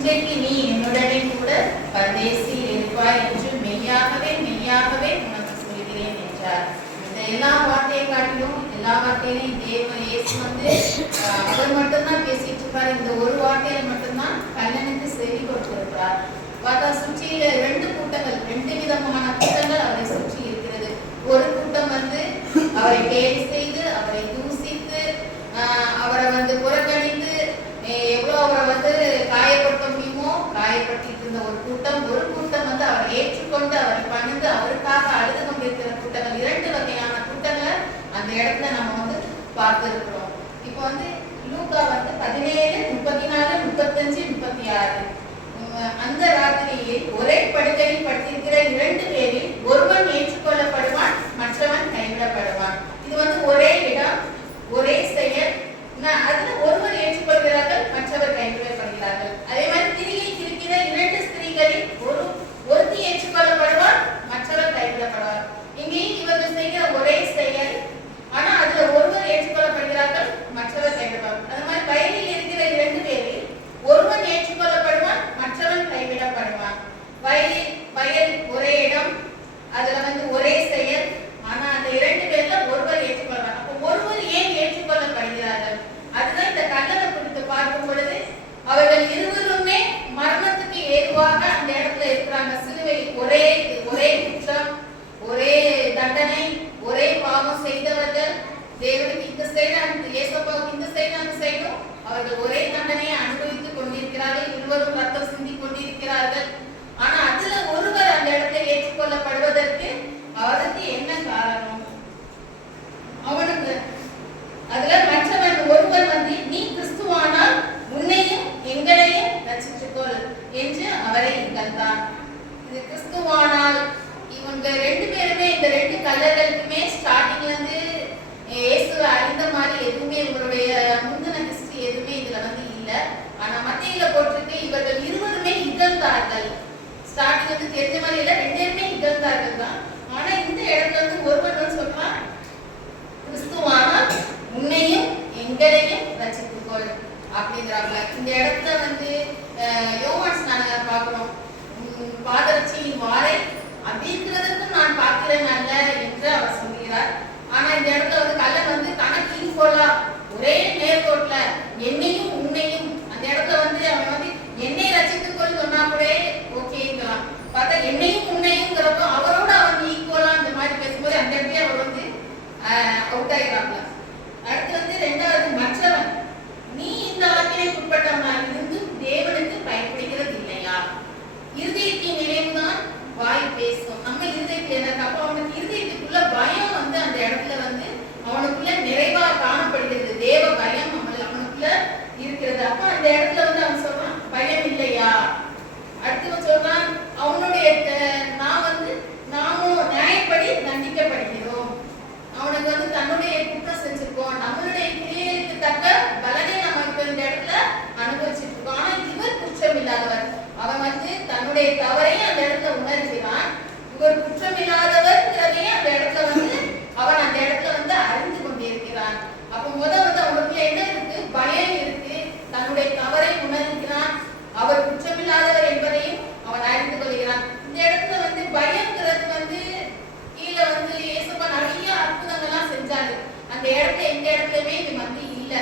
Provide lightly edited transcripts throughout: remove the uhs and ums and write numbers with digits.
இன்றைக்கு நீ என்னுடனே கூட பரதேசில் இருப்பாய் என்று மெய்யாகவே மெய்யாகவே உனக்கு சொல்கிறேன் என்றார். இந்த எல்லா வார்த்தையை காட்டிலும் எல்லா வார்த்தையிலையும் இயேசு அவர் மட்டும்தான் பேசிட்டு இருப்பார். இந்த ஒரு வார்த்தையில மட்டும்தான் கல்லனுக்கு செவி கொடுத்திருக்கிறார். பார்த்தா சுற்றியில ரெண்டு கூட்டங்கள், ரெண்டு விதமான கூட்டங்கள் அவரை சுற்றி இருக்கிறது. ஒரு கூட்டம் அவரை கேலி செய்து, அவரை தூசித்து, அவரை புறக்கணித்து, எவ்வளவு அவரை காயப்படுத்த முடியுமோ காயப்படுத்திட்டு இருந்த ஒரு கூட்டம். ஒரு கூட்டம் அவரை ஏற்றுக்கொண்டு அவரை பணிந்து அவருக்காக அழுது கொண்டிருக்கிற கூட்டங்கள். இரண்டு வகையான கூட்டங்களை அந்த இடத்துல நம்ம பார்த்து இருக்கிறோம். இப்போ லூக்கா 17, 34, 35, 36 அந்த ராத்திரியில் ஒரே படுக்கையில் படுத்திருக்கிற இரண்டு பேரில் ஒருவன் ஏற்றுக்கொள்ளப்படுவான், மற்றவன் கைவிடப்படுவான். இது ஒரே இடம், ஒரே செயல். அதுல ஒருவர் ஏற்றுக்கொள்கிறார்கள், மற்றவர் கைவிடப்படுகிறார்கள். அதே மாதிரி திரியை இருக்கிற இரண்டு ஸ்திரீகளில் ஒருத்தி ஏற்றுக்கொள்ளப்படுவார், மற்றவர் கைவிடப்படுவார். இங்கே இவர்கள் செய்கிற ஒரே செயல், ஆனா அதுல ஒருவர் ஏற்றுக்கொள்ளப்படுகிறார்கள், மற்றவர் கைவிடப்படுவார். அது மாதிரி வயலில் இருக்கிற இரண்டு பேரில் ஒருவன் ஏற்றுக்கொள்ளப்படுவான், மற்றவன் கைவிடப்படுவான். வயல் ஒரே இடம், அதுல ஒரே செயல், ஆனா அந்த இரண்டு பேர்ல ஒருவர் ஏற்றுக்கொள்வார். அப்போ ஒருவர் ஏன் ஏற்றுக்கொள்ளப்படுகிறார்கள்? அதுதான் இந்த கல்லறை குறித்து பார்க்கும் பொழுது அவர்கள் இருவருமே மரணத்துக்கு ஏதுவாக அந்த இடத்துல இருக்கிறாங்க. சிலுவையில் ஒரே குற்றம், ஒரே தண்டனை, ஒரே பாவம் செய்தவர்கள். தேவனுக்கு இந்த சைடு, இயேசுவுக்கு இந்த சைடு, அந்த சைடும் அவர்கள் ஒரே தண்டனையை அனுபவித்துக் கொண்டிருக்கிறார்கள். இருவரும் ரத்தம் சிந்தி கொண்டிருக்கிறார்கள். ஆனா அதுல ஒருவர் அந்த இடத்துல ஏற்றுக்கொள்ளப்படுவதற்கு அவருக்கு என்ன காரணம்? அவனுக்கு அதுல மற்றவன் ஒருவர் நீ கிறிஸ்துவானால் உன்னையும் எங்களையும் ரட்சித்துக்கொள் என்று அவரை இகழ்ந்தான். இது கிறிஸ்துவானால் இவங்க ரெண்டு பேருமே, இந்த ரெண்டு கல்லர்களுக்குமே ஸ்டார்டிங்ல இயேசு அறிந்த மாதிரி எதுவுமே உங்களுடைய முந்தின ஹிஸ்டரி எதுவுமே இதுல இல்ல. ஆனா மத்தியில போட்டிருக்கு இவர்கள் இருவருமே இகழ்ந்தார்கள். ஸ்டார்டிங் தெரிஞ்ச மாதிரி இல்ல, ரெண்டு பேருமே இகழ்ந்தார்கள் தான். ஆனா இந்த இடத்துல ஒருவர் சொல்றான், கிறிஸ்துவானால் உன்னையும் எங்களையும் ரட்சித்துக்கொள் அப்படிங்கிறாங்க. இந்த இடத்துல யோவான் ஸ்நானகர் பார்க்கிறோம். பாதரட்சியின் வாரை அப்படிங்கிறதுக்கும் நான் பார்க்கிறேன் அல்ல என்று அவர் சொல்கிறார். ஆனா இந்த இடத்துல கல்லன் தனக்கு ஈக்குவலா ஒரே நேர்கோட்ல என்னையும் உன்னையும், அந்த இடத்துல அவன் என்னை ரட்சித்துக்கொள் சொன்னா கூட ஓகேங்கலாம். பார்த்தா என்னையும் உன்னையும்ங்கிறப்போ அவரோட அவன் ஈக்குவலா இந்த மாதிரி பேசும்போது அந்த இடத்துல அவர் அவுட் ஆயிடுறாங்க. அடுத்து ரெண்டாவது மற்றவன், நீ இந்த ஆக்கினை உட்பட்டவனாக இருந்து தேவனுக்கு பயப்படுகிறது இல்லையா? இருதயத்தின் நினைவுதான் வாய் பேசும். நம்ம இருதயத்துல என்ன, அப்போ அவனுக்கு இருதயத்துக்குள்ள பயம் அந்த இடத்துல அவனுக்குள்ள நிறைவா காணப்படுகிறது. தேவ பயம் அவனுக்குள்ள இருக்கிறது. அப்ப அந்த இடத்துல அவன் சொல்றான், பயம் இல்லையா? அடுத்து சொல்றான், அவனுடைய நாமும் நியாயப்படி தண்டிக்கப்படுகிறோம். அவனுக்கு தன்னுடைய குற்றம் செஞ்சிருக்கோம், நம்மளுடைய கிரியைகளுக்கு தக்க பலனை நம்ம இப்ப இந்த இடத்துல அனுபவிச்சுட்டு இருக்கோம். ஆனா இவர் குற்றம் இல்லாதவர். அவன் தன்னுடைய தவறையும் அந்த இடத்துல உணர்கிறான். இவர் குற்றம் இல்லாதவர்ங்கிறதையும் அந்த இடத்துல அவன் அந்த இடத்துல அறிந்து கொண்டிருக்கிறான். அப்ப அவனுக்கு என்ன இருக்கு? பயம் இருக்கு. தன்னுடைய தவறை உணர்கிறான். அவர் குற்றமில்லாதவர் என்பதையும் அவன் அறிந்து கொள்கிறான். இந்த இடத்துல பயம்ங்கிறது கீழே இயேசுப்பா நிறைய அற்புதங்கள்லாம் செஞ்சாரு. அந்த இடத்துல எந்த இடத்துலயுமே இது இல்ல.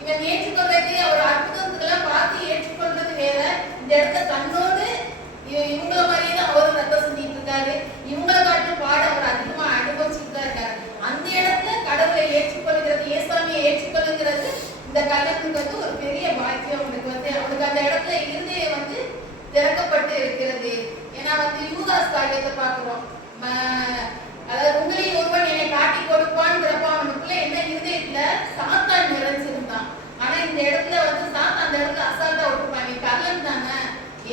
இவன் ஏற்றுக்கொள்றது, அவர் அற்புதத்துக்கெல்லாம் பார்த்து ஏற்றுக்கொள்றது வேற. இந்த இடத்துல தன்னோடு இவங்கள மாதிரியே தான் அவரும் ரத்தம் செஞ்சிட்டு இருக்காரு. இவங்களை காட்டும் பாட அவர் அதிகமா அனுபவிச்சுட்டு தான் இருக்காரு. அந்த இடத்துல கடவுளை ஏற்றுக்கொள்கிறது, இயேசுவை ஏற்றுக்கொள்ளுங்கிறது இந்த கல்லனுக்கு ஒரு பெரிய பாக்கியம். அவனுக்கு அந்த இடத்துல இருதயம் திறக்கப்பட்டு இருக்கிறது. ஏன்னா யூதாஸ் காரியத்தை பார்க்கிறோம். அதாவது உங்களில் ஒருவன் என்னை காட்டி கொடுப்பான்ங்கிறப்ப அவனுக்குள்ள என்ன இருதயத்துல சாத்தான் நிறைஞ்சிருந்தான். ஆனா இந்த இடத்துல சாத்தான் அந்த இடத்துல அசால்ட்டா விட்டுருப்பான். நீ கல்லன் தானே,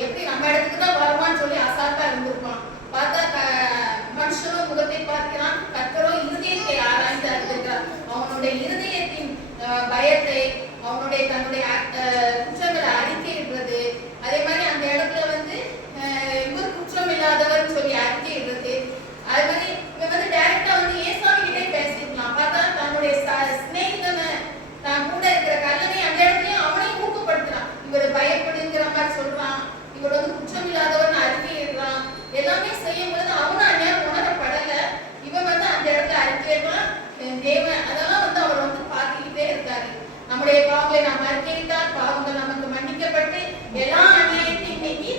எப்படி நம்ம இடத்துக்கு தான் வருவான்னு சொல்லி அசால்ட்டா இருந்திருப்பான். பார்த்தா மனுஷனும் முகத்தை பார்க்கிறான், கர்த்தரோ இருதயத்தை ஆராய்ந்து அறிந்திருக்கிறார். அவனுடைய இருதயத்தின் பயத்தை, அவனுடைய தன்னுடைய குற்றங்களை அறிக்கையிடுறது, அதே மாதிரி அந்த இடத்துல இவர் குற்றம் இல்லாதவர் சொல்லி அறிக்கையிடுறது. அதே மாதிரி இவன் டைரக்டா ஏசாமி கிட்டே பேசிக்கலாம். பார்த்தா தன்னுடைய ஸ்நேகிதனை, தான் கூட இருக்கிற கல்லனை அந்த இடத்துலயும் அவனையும் ஊக்கப்படுத்துறான். இவர் பயப்படுங்கிற மாதிரி சொல்றான். நம்மளுடைய பாவங்களை நாம் அறிக்கையிட்டால் பாவங்கள் நமக்கு மன்னிக்கப்பட்டு எல்லா அநியாயத்தையும் நீக்கி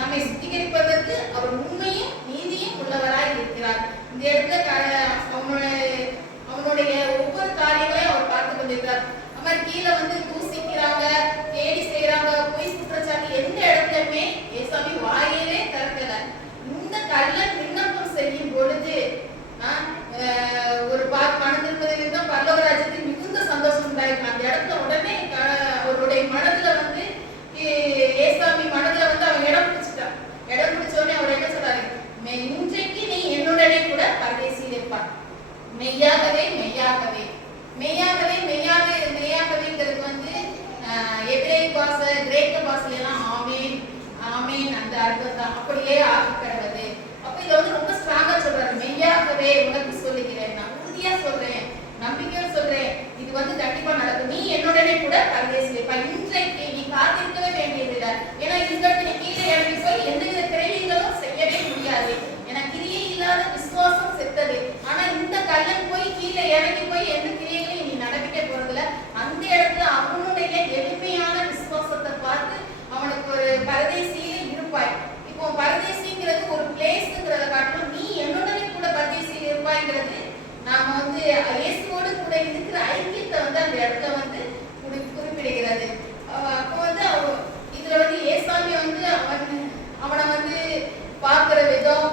நம்மை சுத்திகரிப்பதற்கு அவர் உண்மையும் நீதியும் உள்ளவராய் இருக்கிறார். இந்த இடத்துல அவனுடைய ஒவ்வொரு காரியங்களையும் அவர் பார்த்து கொண்டிருக்கிறார். அவர் கீழே வந்து தூசிக்கிறாங்க, கேலி செய்யறாங்க, பொய் குற்றச்சாட்டு எந்த இடத்துலயுமே ஏசாமி வாயிலே திறக்கல. இந்த கள்ளன் விண்ணப்பம் செய்யும் பொழுது ஒரு மனதில் தான் பரலோக ராஜ்யத்தில் மிகுந்த சந்தோஷம் உண்டாயிருக்கு. அந்த இடத்துல உடனே அவருடைய மனதுல வந்து ஏசாமி மனதுல வந்து அவன் இடம் பிடிச்சிட்டான். இடம் பிடிச்ச உடனே அவர் என்ன சொல்றாரு, இன்றைக்கு நீ என்னுடனே கூட பரதேசியில் இருப்பார். மெய்யாகவே மெய்யாகவே மெய்யாகவே மெய்யாகவேங்கிறது வந்து எபிரேய பாஷை கிரேக்க பாஷையில எல்லாம் ஆமேன் ஆமேன் அந்த அர்த்தம் தான். அப்படியே ஆகிக்கிறது. அப்ப இதை வந்து ரொம்ப ஸ்ட்ராங்கா சொல்றாரு. மெய்யாகவே உனக்கு சொல்லுகிறேன், நான் உறுதியா சொல்றேன், நம்பிக்கையோட சொல்றேன், இது வந்து கண்டிப்பா நடக்கும். நீ என்னுடனே கூட பரதேசியில் இருப்பாய். இன்றைக்கு நீ காத்திருக்கவே வேண்டியதில்லை. ஏன்னா இன்றைக்கு நீ கீழே இறங்கி போய் எந்தவித கிரைகளும் செய்யவே முடியாது. ஏன்னா கிரியை இல்லாத விசுவாசம் செத்தது. ஆனா இந்த கல்லன் போய் கீழே இறங்கி போய் எந்த கிரியைகளையும் நீ நடப்பிக்க போறதில்ல. அந்த இடத்துல அவனுடைய எளிமையான விசுவாசத்தை பார்த்து அவனுக்கு ஒரு பரதேசியிலே இருப்பாய். இப்போ பரதேசிங்கிறது ஒரு பிளேஸ்ங்கிறத காட்டிலும் நீ என்னுடனே கூட பரதேசியில் இருப்பாய்ங்கிறது நாம வந்து இயேசுவோடு கூட இருக்கிற ஐக்கியத்தை வந்து அந்த இடத்துல வந்து குறிப்பிடுகிறது. அப்போ வந்து இதுல வந்து ஏசாமி வந்து அவனை வந்து பார்க்கிற விதம்,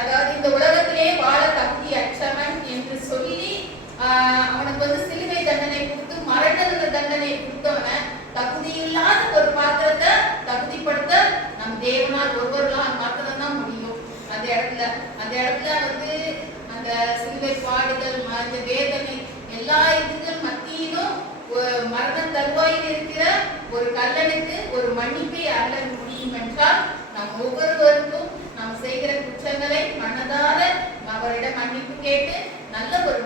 அதாவது இந்த உலகத்திலே வாழ தகுதி அற்றவன் என்று சொல்லி அவனுக்கு வந்து சிலுவை தண்டனை கொடுத்து மரண தண்டனை கொடுத்தவன தகுதியில்லாத ஒரு பாத்திரத்தை தகுதிப்படுத்த நம் தேவனால் ஒருவர்களால் மாத்திரம்தான் முடியும். அந்த இடத்துல வந்து அந்த சிலுவை பாடுதல், அந்த வேதனை, எல்லா இதுகள் மத்தியிலும் மரண தருவாயில் இருக்கிற ஒரு கல்லனுக்கு ஒரு மன்னிப்பை அருள முடியும் என்றால் நம் ஒவ்வொருவருக்கும் நாம் செய்கிற குற்றங்களை மனதார அவரிடம் மன்னிப்பு கேட்டு நல்ல ஒரு